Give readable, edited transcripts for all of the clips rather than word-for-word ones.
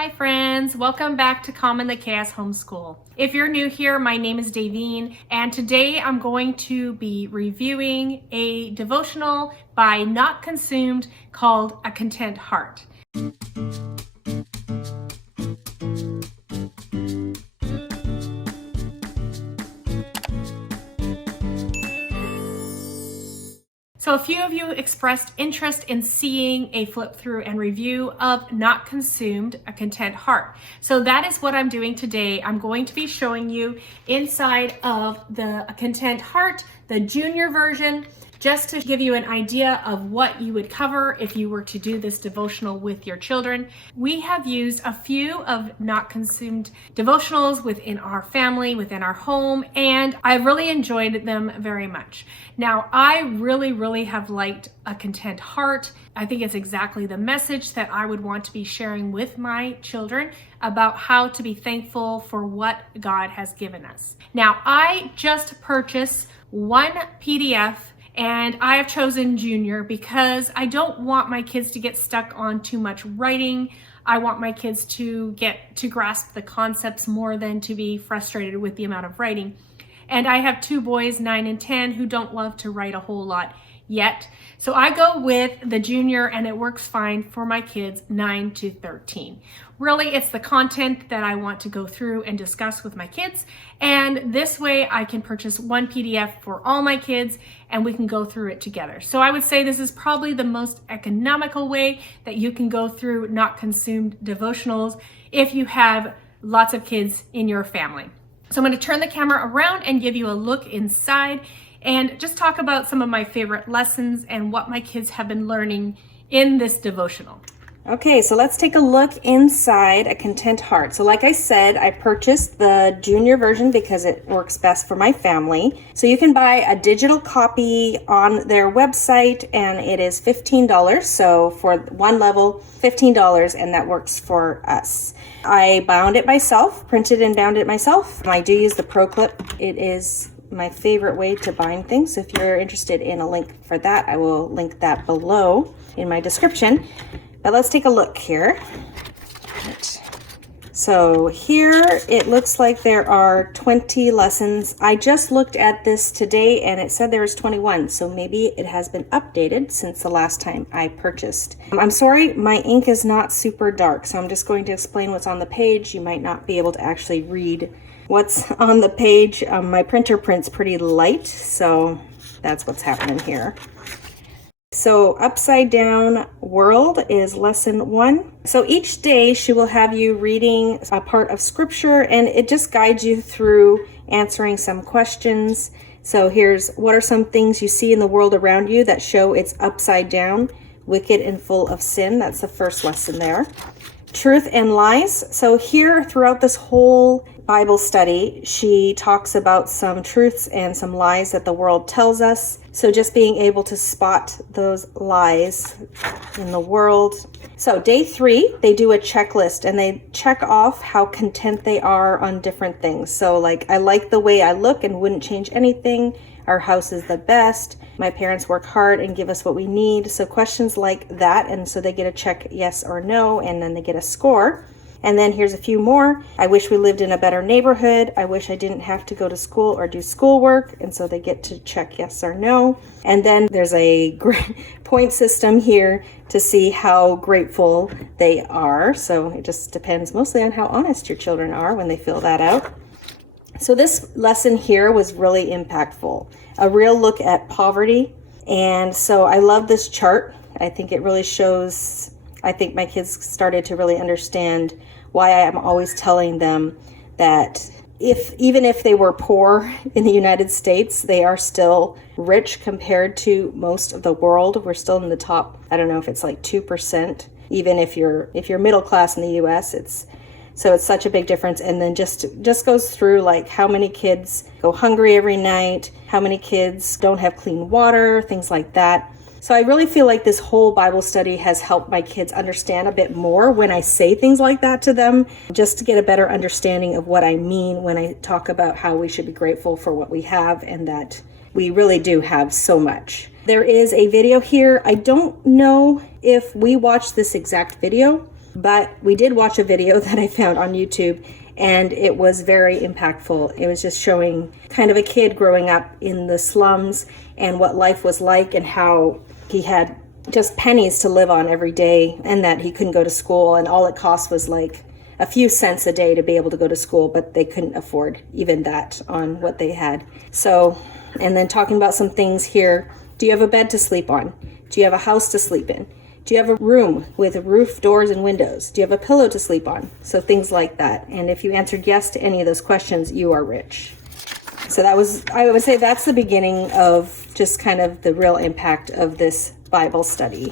Hi friends, welcome back to Calm in the Chaos Homeschool. If you're new here, my name is Davine, and today I'm going to be reviewing a devotional by Not Consumed called A Content Heart. So a few of you expressed interest in seeing a flip through and review of Not Consumed, A Content Heart. So that is what I'm doing today. I'm going to be showing you inside of the A Content Heart, the junior version, just to give you an idea of what you would cover if you were to do this devotional with your children. We have used a few of Not Consumed devotionals within our family, within our home, and I really enjoyed them very much. Now, I really have liked A Content Heart. I think it's exactly the message that I would want to be sharing with my children about how to be thankful for what God has given us. Now, I just purchased one PDF and I have chosen junior because I don't want my kids to get stuck on too much writing. I want my kids to get to grasp the concepts more than to be frustrated with the amount of writing. And I have two boys, 9 and 10, who don't love to write a whole lot yet. So I go with the junior and it works fine for my kids 9 to 13. Really, it's the content that I want to go through and discuss with my kids. And this way I can purchase one PDF for all my kids and we can go through it together. So I would say this is probably the most economical way that you can go through Not Consumed devotionals if you have lots of kids in your family. So I'm going to turn the camera around and give you a look inside and just talk about some of my favorite lessons and what my kids have been learning in this devotional. Okay, so let's take a look inside A Content Heart. So like I said, I purchased the junior version because it works best for my family. So you can buy a digital copy on their website and it is $15. So for one level, $15, and that works for us. I bound it myself, printed and bound it myself. I do use the Pro Clip. It is my favorite way to bind things. If you're interested in a link for that, I will link that below in my description. But let's take a look here. So here it looks like there are 20 lessons. I just looked at this today and it said there was 21. So maybe it has been updated since the last time I purchased. I'm sorry, my ink is not super dark. So I'm just going to explain what's on the page. You might not be able to actually read what's on the page. My printer prints pretty light, so that's what's happening here. So Upside Down World is lesson 1. So each day she will have you reading a part of scripture and it just guides you through answering some questions. So here's, what are some things you see in the world around you that show it's upside down, wicked and full of sin? That's the first lesson there. Truth and lies. So here throughout this whole Bible study, she talks about some truths and some lies that the world tells us. So just being able to spot those lies in the world. So day 3, they do a checklist and they check off how content they are on different things. So like, I like the way I look and wouldn't change anything. Our house is the best. My parents work hard and give us what we need. So questions like that. And so they get a check yes or no, and then they get a score. And then here's a few more. I wish we lived in a better neighborhood. I wish I didn't have to go to school or do schoolwork. And so they get to check yes or no. And then there's a point system here to see how grateful they are. So it just depends mostly on how honest your children are when they fill that out. So this lesson here was really impactful. A real look at poverty. And so I love this chart. I think it really shows, I think my kids started to really understand why I am always telling them that even if they were poor in the United States, they are still rich compared to most of the world. We're still in the top, I don't know if it's like 2%. Even if you're middle class in the US, it's such a big difference. And then just goes through like how many kids go hungry every night, how many kids don't have clean water, things like that. So I really feel like this whole Bible study has helped my kids understand a bit more when I say things like that to them, just to get a better understanding of what I mean when I talk about how we should be grateful for what we have and that we really do have so much. There is a video here. I don't know if we watched this exact video, But we did watch a video that I found on YouTube, and it was very impactful. It was just showing kind of a kid growing up in the slums and what life was like, and how he had just pennies to live on every day, and that he couldn't go to school, and all it cost was like a few cents a day to be able to go to school, but they couldn't afford even that on what they had. So, and then talking about some things here. Do you have a bed to sleep on? Do you have a house to sleep in? Do you have a room with roof, doors, and windows? Do you have a pillow to sleep on? So things like that. And if you answered yes to any of those questions, you are rich. So that was, I would say that's the beginning of just kind of the real impact of this Bible study.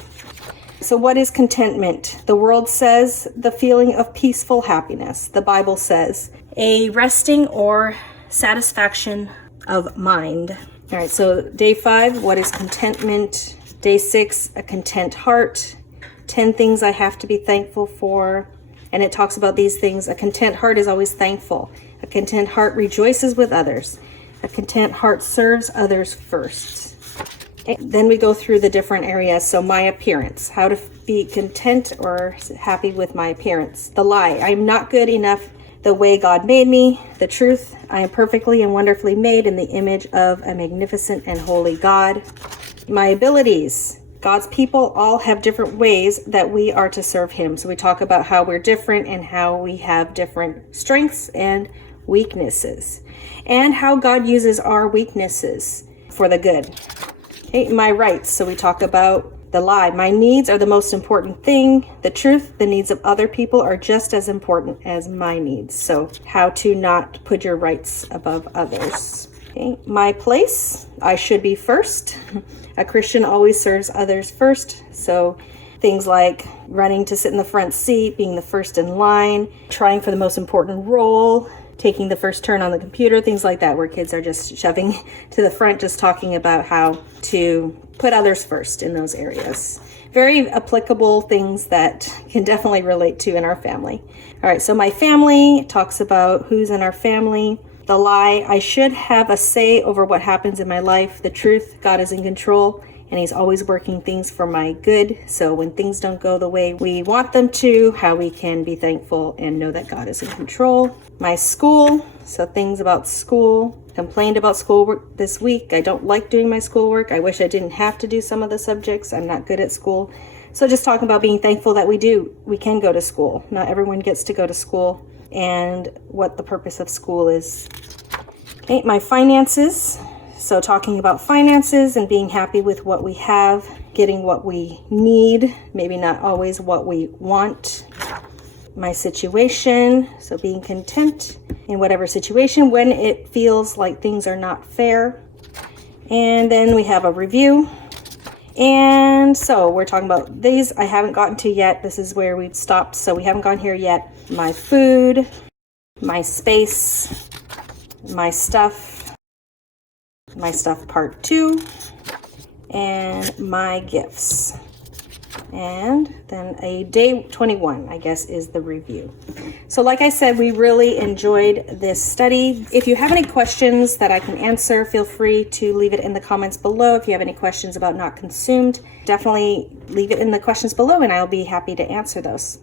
So what is contentment? The world says the feeling of peaceful happiness. The Bible says a resting or satisfaction of mind. All right, so day 5, what is contentment? Day 6, a content heart. 10 things I have to be thankful for. And it talks about these things. A content heart is always thankful. A content heart rejoices with others. A content heart serves others first. And then we go through the different areas. So my appearance, how to be content or happy with my appearance. The lie, I'm not good enough the way God made me. The truth, I am perfectly and wonderfully made in the image of a magnificent and holy God. My abilities, God's people all have different ways that we are to serve Him. So we talk about how we're different and how we have different strengths and weaknesses, and how God uses our weaknesses for the good. Okay, my rights, so we talk about the lie. My needs are the most important thing. The truth, the needs of other people are just as important as my needs. So how to not put your rights above others. Okay. My place, I should be first. A Christian always serves others first. So things like running to sit in the front seat, being the first in line, trying for the most important role, taking the first turn on the computer, things like that, where kids are just shoving to the front, just talking about how to put others first in those areas. Very applicable things that can definitely relate to in our family. All right, so my family talks about who's in our family. The lie, I should have a say over what happens in my life. The truth, God is in control and He's always working things for my good. So when things don't go the way we want them to, how we can be thankful and know that God is in control. My school, so things about school. Complained about schoolwork this week. I don't like doing my schoolwork. I wish I didn't have to do some of the subjects. I'm not good at school. So just talking about being thankful that we can go to school. Not everyone gets to go to school, and what the purpose of school is. Okay, my finances. So talking about finances and being happy with what we have, getting what we need, maybe not always what we want. My situation, so being content in whatever situation when it feels like things are not fair. And then we have a review. And so we're talking about these I haven't gotten to yet. This is where we've stopped, so we haven't gone here yet. My food, my space, my stuff part 2, and my gifts. And then a day 21, I guess, is the review. So like I said, we really enjoyed this study. If you have any questions that I can answer, feel free to leave it in the comments below. If you have any questions about not consumed, definitely leave it in the questions below and I'll be happy to answer those.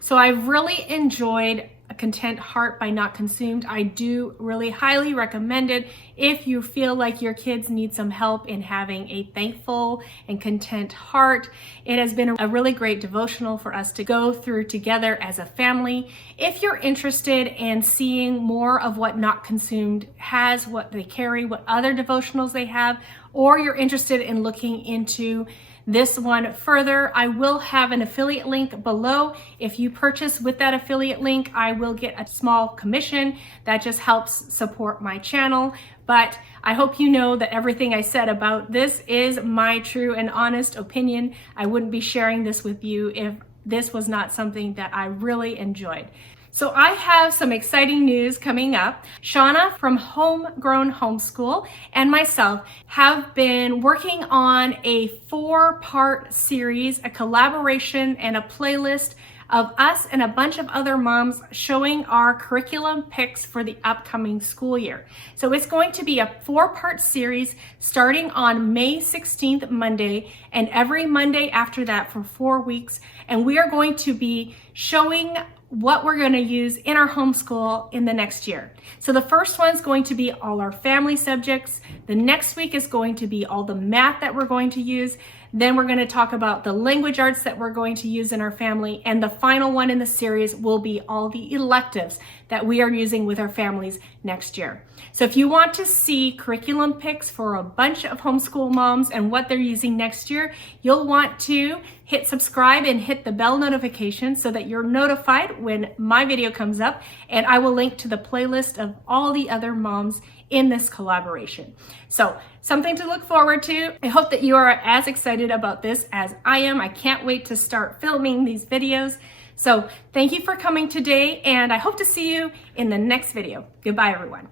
So I've really enjoyed A Content Heart by Not Consumed. I do really highly recommend it if you feel like your kids need some help in having a thankful and content heart. It has been a really great devotional for us to go through together as a family. If you're interested in seeing more of what Not Consumed has, what they carry, what other devotionals they have, or you're interested in looking into this one further, I will have an affiliate link below. If you purchase with that affiliate link, I will get a small commission that just helps support my channel. But I hope you know that everything I said about this is my true and honest opinion. I wouldn't be sharing this with you if this was not something that I really enjoyed. So I have some exciting news coming up. Shauna from Homegrown Homeschool and myself have been working on a 4-part series, a collaboration and a playlist of us and a bunch of other moms showing our curriculum picks for the upcoming school year. So it's going to be a 4-part series starting on May 16th, Monday, and every Monday after that for 4 weeks. And we are going to be showing what we're going to use in our homeschool in the next year. So the first one's going to be all our family subjects. The next week is going to be all the math that we're going to use. Then we're going to talk about the language arts that we're going to use in our family. And the final one in the series will be all the electives that we are using with our families next year. So if you want to see curriculum picks for a bunch of homeschool moms and what they're using next year, you'll want to hit subscribe and hit the bell notification so that you're notified when my video comes up. And I will link to the playlist of all the other moms in this collaboration. So something to look forward to. I hope that you are as excited about this as I am. I can't wait to start filming these videos. So thank you for coming today, and I hope to see you in the next video. Goodbye, everyone.